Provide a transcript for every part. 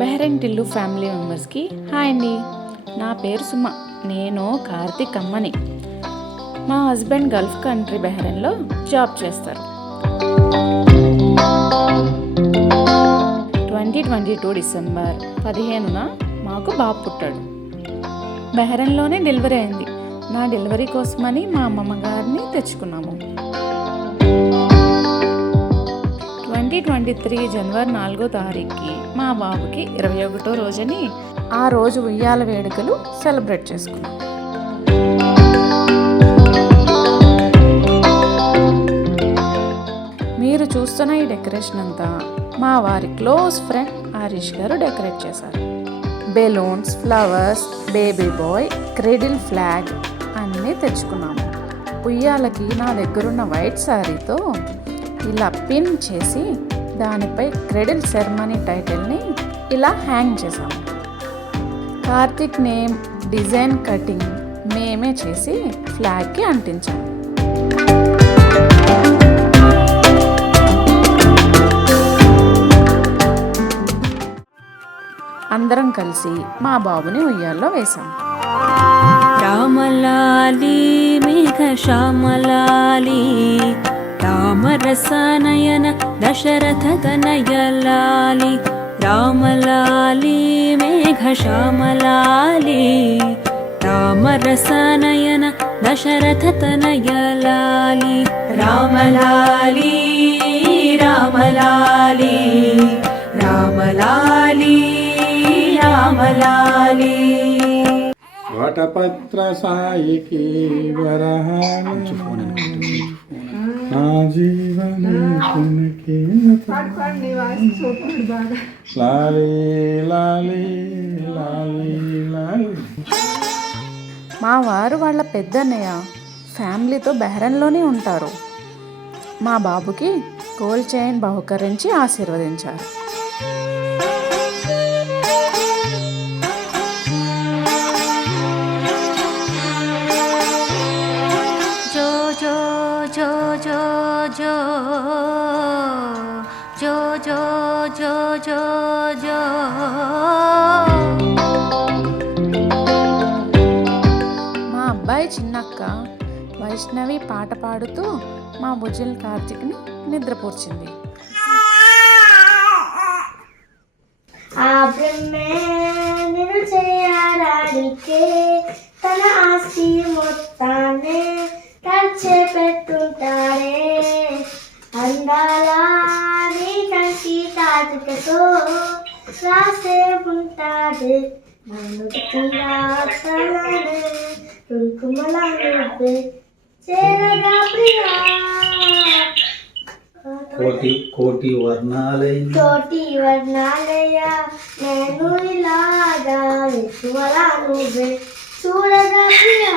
బెహరెన్ Tillu family మెంబర్స్కి hi అండి. నా పేరు సుమ. నేను కార్తిక్ అమ్మని. మా హస్బెండ్ గల్ఫ్ కంట్రీ బెహరెన్లో జాబ్ చేస్తారు. 2022 డిసెంబర్ 15న మాకు బాబు పుట్టాడు. బెహరెన్లోనే డెలివరీ అయింది. నా డెలివరీ కోసమని మా అమ్మమ్మ గారిని తెచ్చుకున్నాము. 2023 జనవరి 4వ తారీఖుకి మా బాబుకి 21వ రోజని ఆ రోజు ఉయ్యాల వేడుకలు సెలబ్రేట్ చేసుకున్నాం. మీరు చూస్తున్న ఈ డెకరేషన్ అంతా మా వారి క్లోజ్ ఫ్రెండ్ హరీష్ గారు డెకరేట్ చేశారు. Balloons, flowers, baby bye, cradle flag అన్నీ తెచ్చుకున్నాము. ఉయ్యాలకి నా దగ్గరున్న వైట్ శారీతో ఇలా పిన్ చేసి దానిపై క్రెడిల్ సెరమనీ టైటిల్ని ఇలా హ్యాంగ్ చేసాము. కార్తిక్ నేమ్ డిజైన్ కటింగ్ మేమే చేసి ఫ్లాగ్కి అంటించాము. అందరం కలిసి మా బాబుని ఉయ్యాల్లో వేశాం. రామలాలి మేఘ శ్యామలాలి రామరసనయన దశరథ తనయలాలి. రామలాలి మేఘ శ్యామలాలి రామరసనయన దశరథ తనయలాలి. రామలాలి రామలాలి రామలాలి రామలాలి. వటపత్ర సాయికి వరహాలి నా జీవన లాలి లాలి లాలి లాలి. మా వారు వాళ్ళ పెద్దన్నయ్య ఫ్యామిలీతో బెహరెన్లోనే ఉంటారు. మా బాబుకి గోల్డ్ చైన్ బహుకరించి ఆశీర్వదించారు. మా అబ్బాయి చిన్నక్క వైష్ణవి పాట పాడుతూ మా బుజ్జిల్ కార్తిక్ని నిద్రపూర్చింది. ఆ బ్రహ్మే నిన్ను చేయడానికి తన ఆస్తి మొత్తాన్ని ఖర్చు పెట్టుంటాడే. అందాల నీ కంటి తాటికతో రాసే ఉంటాడు నన్ను రుకుమల చేరగా ప్రియా. కోటి వర్ణాలయ్యా నేను ఇలాగా విశ్వలా నువ్వే చూడగా ప్రియా.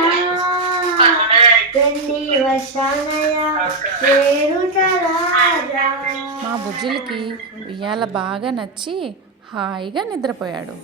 20 వర్షాలయ్యా వేరు మా బుజ్జిలకి ఉయ్యాల బాగా నచ్చి హాయిగా నిద్రపోయాడు.